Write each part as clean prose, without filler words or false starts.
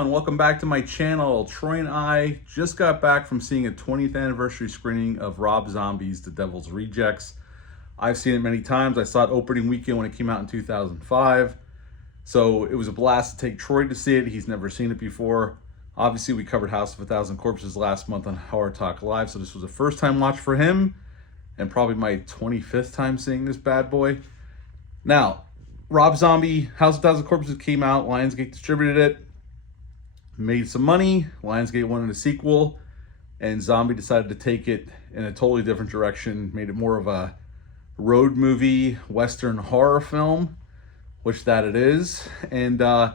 everyone, welcome back to my channel. Troy and I just got back from seeing a 20th anniversary screening of Rob Zombie's The Devil's Rejects. I've seen it many times. I saw it opening weekend when it came out in 2005. So it was a blast to take Troy to see it. He's never seen it before. Obviously, we covered House of a Thousand Corpses last month on Horror Talk Live, so this was a first time watch for him and probably my 25th time seeing this bad boy. Now, Rob Zombie, House of a Thousand Corpses came out, Lionsgate distributed it, made some money, Lionsgate wanted a sequel, and Zombie decided to take it in a totally different direction, made it more of a road movie, Western horror film, which that it is. And I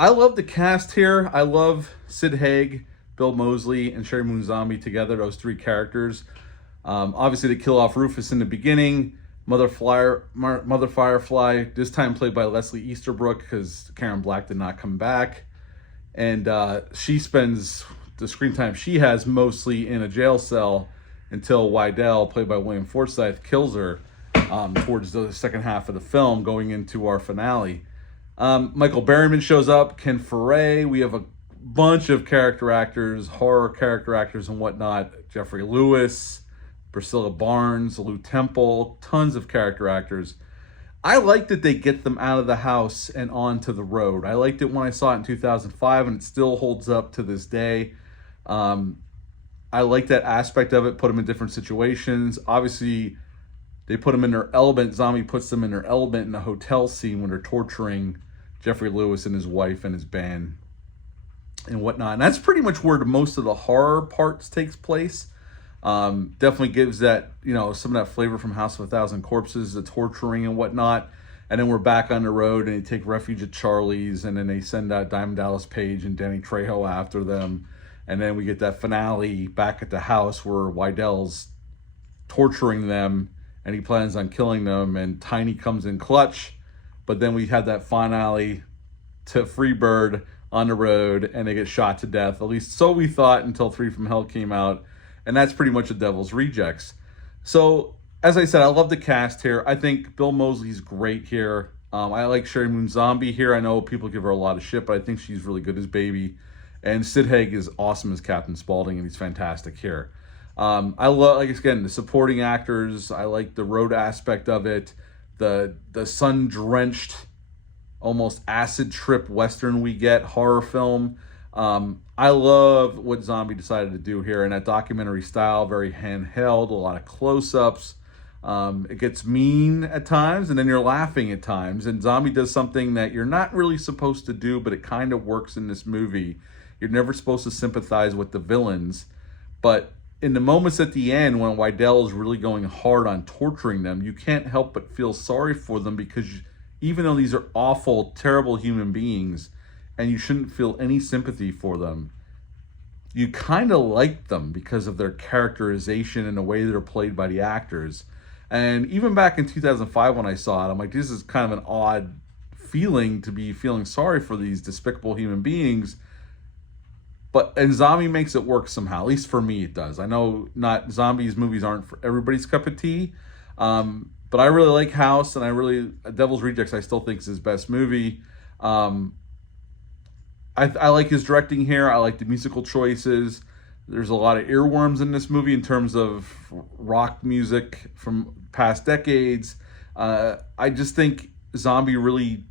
love the cast here. I love Sid Haig, Bill Moseley, and Sheri Moon Zombie together, those three characters. Obviously, they kill off Rufus in the beginning. Mother Firefly, this time played by Leslie Easterbrook because Karen Black did not come back. And she spends the screen time she has mostly in a jail cell until Wydell, played by William Forsythe, kills her towards the second half of the film, going into our finale. Michael Berryman shows up, Ken Foree. We have a bunch of character actors, horror character actors and whatnot. Jeffrey Lewis, Priscilla Barnes, Lou Temple, tons of character actors. I like that they get them out of the house and onto the road. I liked it when I saw it in 2005, and it still holds up to this day. I like that aspect of it, put them in different situations. Obviously, they put them in their element. Zombie puts them in their element in the hotel scene when they're torturing Jeffrey Lewis and his wife and his band and whatnot. And that's pretty much where most of the horror parts takes place. Definitely gives that, some of that flavor from House of a Thousand Corpses, the torturing and whatnot. And then we're back on the road and they take refuge at Charlie's, and then they send out Diamond Dallas Page and Danny Trejo after them. And then we get that finale back at the house where Wydell's torturing them and he plans on killing them, and Tiny comes in clutch. But then we had that finale to Freebird on the road and they get shot to death. At least so we thought until Three from Hell came out. And that's pretty much The Devil's Rejects. So, as I said, I love the cast here. I think Bill Moseley's great here. I like Sheri Moon Zombie here. I know people give her a lot of shit, but I think she's really good as Baby. And Sid Haig is awesome as Captain Spaulding, and he's fantastic here. I love, again, the supporting actors. I like the road aspect of it. The sun-drenched, almost acid trip Western we get, horror film. I love what Zombie decided to do here in that documentary style, very handheld, a lot of close-ups. It gets mean at times, and then you're laughing at times. And Zombie does something that you're not really supposed to do, but it kind of works in this movie. You're never supposed to sympathize with the villains. But in the moments at the end when Wydell is really going hard on torturing them, you can't help but feel sorry for them, because even though these are awful, terrible human beings, and you shouldn't feel any sympathy for them, you kind of like them because of their characterization and the way they're played by the actors. And even back in 2005 when I saw it, I'm like, this is kind of an odd feeling to be feeling sorry for these despicable human beings. And Zombie makes it work somehow. At least for me, it does. I know not Zombies movies aren't for everybody's cup of tea, but I really like House, and Devil's Rejects I still think is his best movie. I like his directing here. I like the musical choices. There's a lot of earworms in this movie in terms of rock music from past decades. I just think Zombie really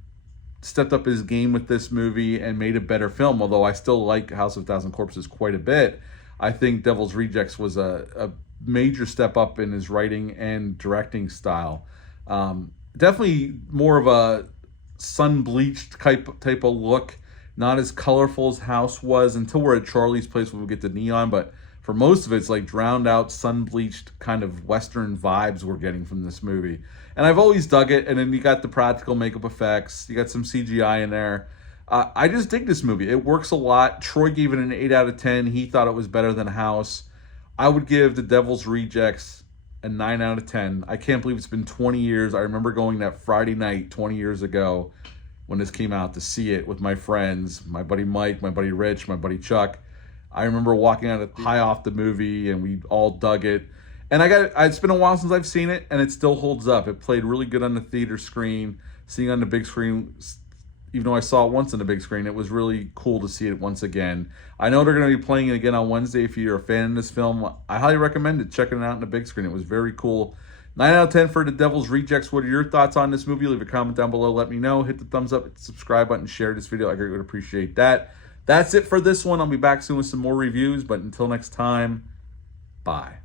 stepped up his game with this movie and made a better film, although I still like House of a Thousand Corpses quite a bit. I think Devil's Rejects was a major step up in his writing and directing style. Definitely more of a sun-bleached type of look. Not as colorful as House was until we're at Charlie's place when we get the neon, but for most of it, it's like drowned out, sun-bleached kind of Western vibes we're getting from this movie. And I've always dug it, and then you got the practical makeup effects, you got some CGI in there. I just dig this movie. It works a lot. Troy gave it an 8 out of 10. He thought it was better than House. I would give The Devil's Rejects a 9 out of 10. I can't believe it's been 20 years. I remember going that Friday night 20 years ago when this came out to see it with my friends, my buddy Mike, my buddy Rich, my buddy Chuck. I remember walking out high off the movie, and we all dug it. And it's been a while since I've seen it, and it still holds up. It played really good on the theater screen. Seeing on the big screen even though I saw it once on the big screen, it was really cool to see it once again. I know they're going to be playing it again on Wednesday. If you're a fan of this film, I highly recommend it. Checking it out on the big screen. It was very cool. 9 out of 10 for The Devil's Rejects. What are your thoughts on this movie? Leave a comment down below. Let me know. Hit the thumbs up, hit the subscribe button, share this video. I greatly would appreciate that. That's it for this one. I'll be back soon with some more reviews. But until next time, bye.